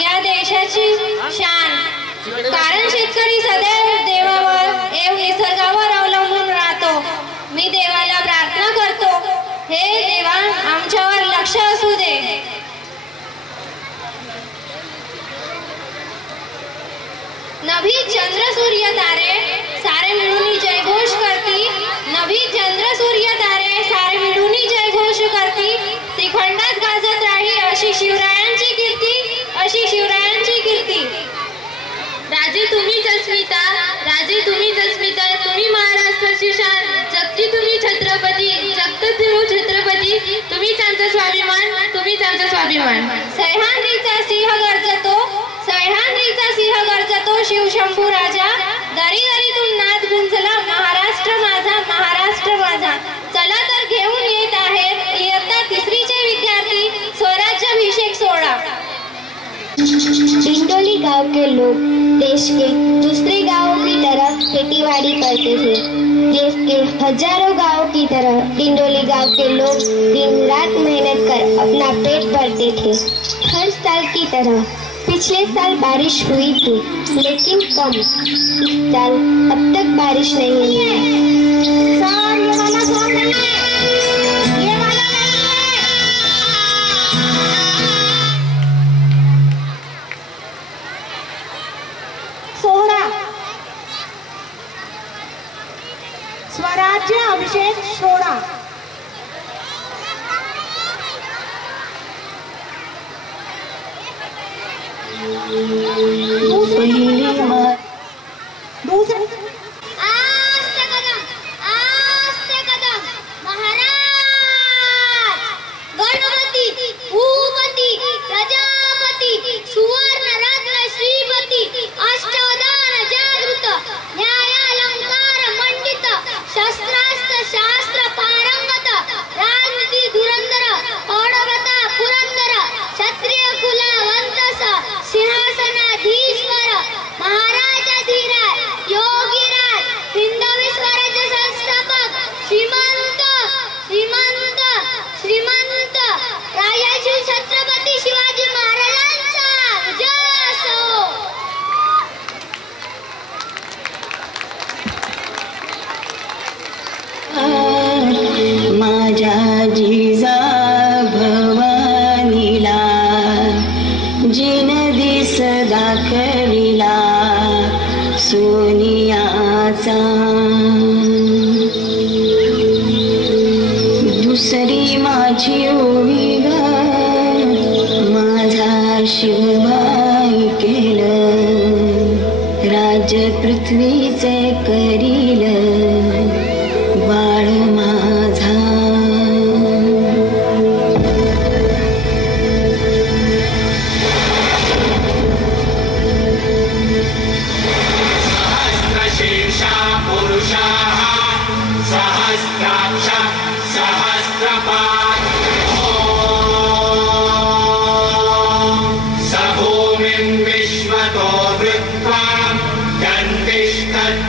या देशाची शान. कारण शेतकरी सदैव देवावर एव निसर्गावर अवलंबून राहतो. मी देवाला प्रार्थना करतो, हे देवा आमच्यावर लक्ष असू दे. नभी चंद्र सूर्य तारे सारे मिळून जयघोष करती. नभी चंद्र सूर्य तारे सारे मिळून जयघोष करती. श्रीखंडात गाजत राही अशी शिवरायांची कीर्ती, अशी शिवरायांची कीर्ती. राजे तुम्हीच अस्मिता, राजे तुम्हीच अस्मिता, तुम्ही महाराष्ट्राची शान. जगती तुम्ही छत्रपती, जगत तुम्ही छत्रपती, तुम्हीच आमचा स्वाभिमान, तुम्हीच आमचा स्वाभिमान. सह्याद्रीचा सिंह गर्जतो, सह्याद्रीचा सिंह गर्जतो शिवशंभू राजा. दरी दरीतून नाद गुंजला महाराष्ट्र माझा, महाराष्ट्र माझा. चला तर घेऊन येत आहेत इयत्ता तिसरीचे विद्यार्थी स्वराज्याभिषेक सोहळा. डिंडोली गांव के लोग देश के दूसरे गांवों की तरह खेतीबाड़ी करते थे. देश के हजारों गांवों की तरह डिंडोली गांव के लोग दिन रात मेहनत कर अपना पेट भरते थे. हर साल की तरह पिछले साल बारिश हुई थी, लेकिन कम. इस साल अब तक बारिश नहीं हुई है. सर ये वाला सॉन्ग नहीं है, ये वाला नहीं है. सोहळा स्वराज्य अभिषेक सोहळा. आस्ते कदम महाराज. गणपती भूपती प्रजापती सुवर्ण रत्न श्रीपती अष्टवधान जागृत न्यायालंकार मंडित शस्त्रास्त्र शास्त्र पारंगत राजनीती धुरंधर पौडव्रता पुरंदर क्षत्रिय कुलवंतस सिंहासनाधीश्वर महाराजाधिराज योगीराज हिंदवी स्वराज्य संस्थापक श्रीमंत श्रीमंत श्रीमंत राजाश्री छत्रपती शिवाजी महाराजांचा विजय असो. माझ्या जिजा भवानीला जिन दिस दाखविला सोनियाचा. दुसरी माझी ओवी ग माझा शिवबाई केलं. राज्य पृथ्वीचे करील बाळ माझा. सहस्रशीर्षा पुरुषाः सहस्राक्ष सहस्रपात्. स भूमिं विश्वतो वृत्वा गन्तिष्ठत्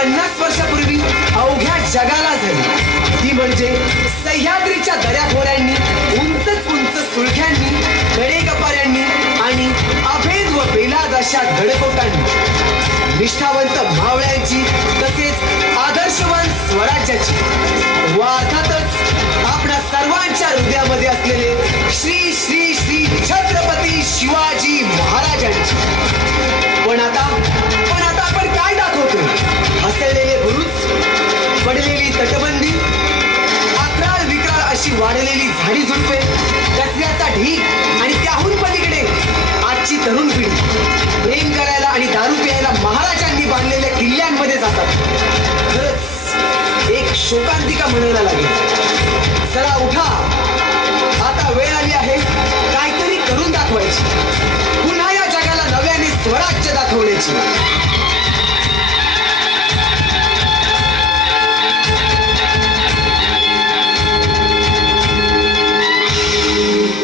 50 वर्षापूर्वी अवघ्या जगाला झाली ती म्हणजे सह्याद्रीच्या दऱ्याखोऱ्यांनी, उंच सुळख्यांनी, कडेकपाऱ्यांनी आणि अभेद व बेलाद अशा दडकोटांनी, निष्ठावंत मावळ्यांची तसेच आदर्शवान स्वराज्याची व अर्थातच आपल्या सर्वांच्या हृदयामध्ये असलेले श्री श्री श्री छत्रपती शिवाजी महाराजांची. पण आता आपण काय दाखवतोय? हसलेले बुरुज, पडलेली तटबंदी, अकराळ विक्राळ अशी वाढलेली झाडी झुडपे, कचऱ्याचा ढीग आणि त्याहून पलीकडे आजची तरुण पिढी प्रेम करायला आणि दारू प्यायला महाराजांनी बांधलेल्या किल्ल्यांमध्ये जातात. खरंच एक शोकांतिका म्हणायला लागेल. चला उठा, आता वेळ आली आहे काहीतरी करून दाखवायची, पुन्हा या जगाला नव्याने स्वराज्य दाखवण्याची. Thank you.